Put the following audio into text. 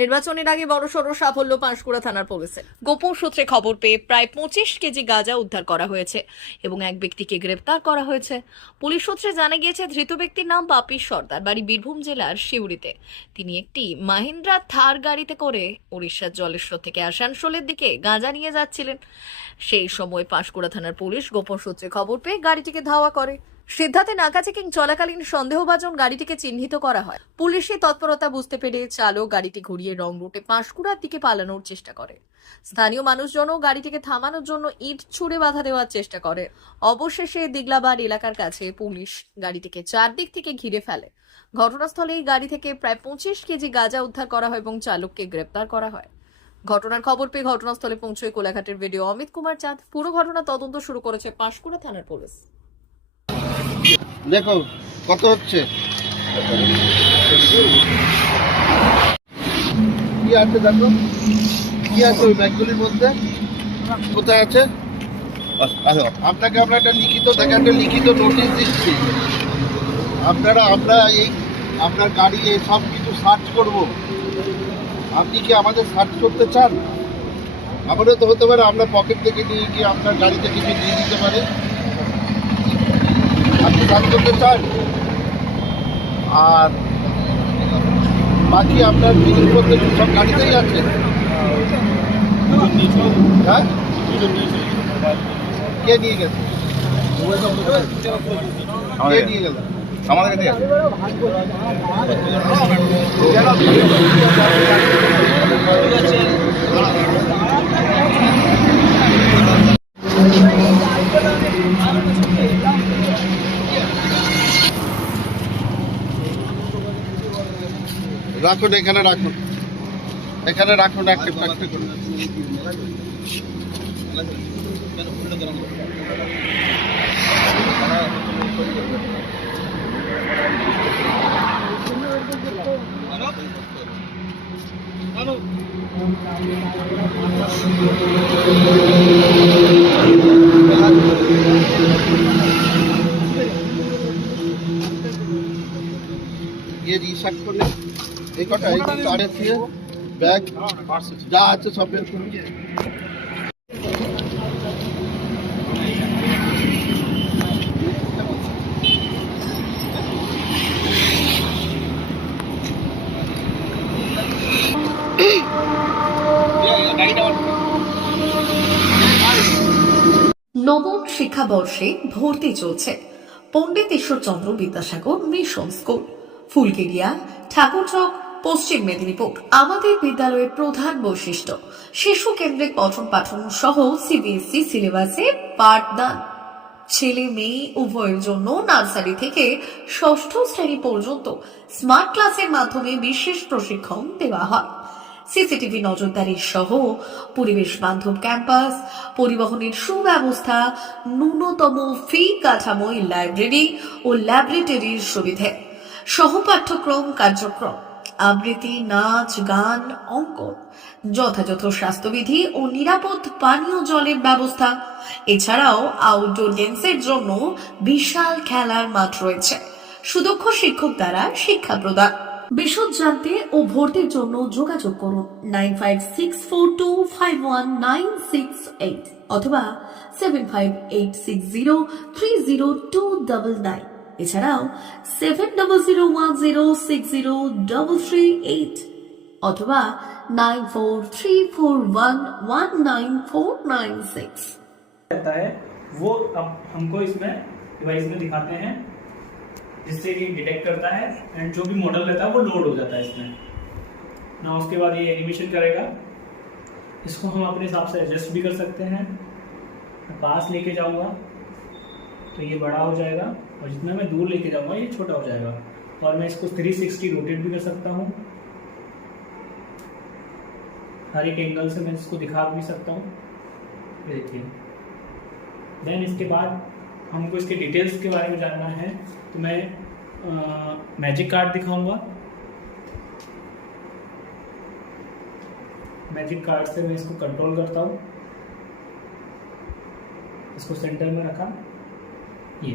নির্বাচনের আগে বড়সড় সাফল্য পাঁশকুড়া থানার পুলিশের। গোপন সূত্রে খবর পেয়ে প্রায় 25 কেজি গাঁজা উদ্ধার করা হয়েছে এবং এক ব্যক্তিকে গ্রেপ্তার করা হয়েছে। পুলিশ সূত্রে জানা গিয়েছে ধৃত ব্যক্তির নাম বাপি সর্দার, বাড়ি বীরভূম জেলার সিউড়িতে। তিনি একটি মাহিন্দ্রা থার গাড়িতে করে উড়িষ্যার জলেশ্বর থেকে আসানসোলের দিকে গাঁজা নিয়ে যাচ্ছিলেন। সেই সময় পাঁশকুড়া থানার পুলিশ গোপন সূত্রে খবর পেয়ে গাড়িটিকে ধাওয়া করে। সিদ্ধার্থে নাকা চেকিং চলাকালীন সন্দেহভাজন গাড়িটিকে চিহ্নিত করা হয়। পুলিশের তৎপরতা বুঝতে পেরে চালক গাড়িটি ঘুরিয়ে রং রুটে পাঁশকুড়ার দিকে পালানোর চেষ্টা করে। স্থানীয় মানুষজনও গাড়িটিকে থামানোর জন্য ইট ছুঁড়ে বাধা দেওয়ার চেষ্টা করে। অবশেষে দিগলাবাড় এলাকার কাছে পুলিশ গাড়িটিকে চারদিক থেকে ঘিরে ফেলে। ঘটনাস্থলে এই গাড়ি থেকে প্রায় 25 কেজি গাঁজা উদ্ধার করা হয় এবং চালককে গ্রেপ্তার করা হয়। ঘটনার খবর পেয়ে ঘটনাস্থলে পৌঁছয় কোলাঘাটের ভিডিও অমিত কুমার চাঁদ। পুরো ঘটনা তদন্ত শুরু করেছে পাঁশকুড়া থানার পুলিশ। দেখো কত হচ্ছে, কি আছে দেখো, কি আছে ওই ব্যাগগুলির মধ্যে, কোথায় আছে। আপনাকে আমরা একটা লিখিত নোটিশ দিচ্ছি। আমরা এই আপনার গাড়ি এই সব কিছু সার্চ করব। আপনি কি আমাদের সার্চ করতে চান? আমারও তো হতে পারে আমরা পকেট থেকে নিয়ে গিয়ে আপনার গাড়িতে কিছু দিয়ে দিতে পারে। আপনি কাজ করতে চান? আর বাকি আপনার জিনিসপত্র সব গাড়িতেই আছে। হ্যাঁ, কে নিয়ে গেছে? কে নিয়ে গেল? আমাদের কাছে আছে। রাখুন, এখানে রাখুন, এখানে রাখুন একটা করে। ये रिसर्च करने एक कटा एक सारे थी बैग जा আছে সব বের করুন। নবম শিক্ষাবর্ষে ভর্তি চলছে পণ্ডিত ঈশ্বরচন্দ্র বিদ্যাসাগর মিশন স্কুল, ফুলকেরিয়া, ঠাকুরচক, পশ্চিম মেদিনীপুর। আমাদের বিদ্যালয়ের প্রধান বৈশিষ্ট্য শিশু কেন্দ্রিক পঠন পাঠন সহ সিবিএসই সিলেবাসে পাঠদান। ছেলে মেয়ে উভয়ের জন্য নার্সারি থেকে ষষ্ঠ শ্রেণী পর্যন্ত স্মার্ট ক্লাসের মাধ্যমে বিশেষ প্রশিক্ষণ দেওয়া হয়। সিসিটিভি নজরদারি সহ পরিবেশ বান্ধব ক্যাম্পাস, পরিবহনের সুব্যবস্থা, ন্যূনতম ফি কাঠামোয় লাইব্রেরি ও ল্যাবরেটরির সুবিধে, সহপাঠ্যক্রম কার্যক্রম, আবৃত্তি, নাচ, গান, অঙ্কন, যথাযথ স্বাস্থ্যবিধি ও নিরাপদ পানীয় জলের ব্যবস্থা। এছাড়াও আউটডোর গেমসের জন্য বিশাল খেলার মাঠ রয়েছে। সুদক্ষ শিক্ষক দ্বারা শিক্ষা প্রদান। বিশদ জানতে ও ভর্তির জন্য যোগাযোগ করুন 9564251968 অথবা 7586030299। এছাড়াও 7001060338 অথবা 9434119496 रहता है वो अब हमको इसमें डिवाइस में दिखाते हैं, जिससे ये डिटेक्ट करता है एंड जो भी मॉडल रहता है वो लोड हो जाता है इसमें ना। उसके बाद ये एनिमेशन करेगा। इसको हम अपने हिसाब से एडजस्ट भी कर सकते हैं। मैं पास लेके जाऊंगा तो ये बड़ा हो जाएगा और जितना मैं दूर लेके जाऊंगा ये छोटा हो जाएगा। और मैं इसको 360 रोटेट भी कर सकता हूँ। हर एक एंगल से मैं इसको दिखा भी सकता हूँ। देखिए, देन इसके बाद हमको इसके डिटेल्स के बारे में जानना है तो मैं मैजिक कार्ड दिखाऊंगा। मैजिक कार्ड से मैं इसको कंट्रोल करता हूँ। इसको सेंटर में रखा, ये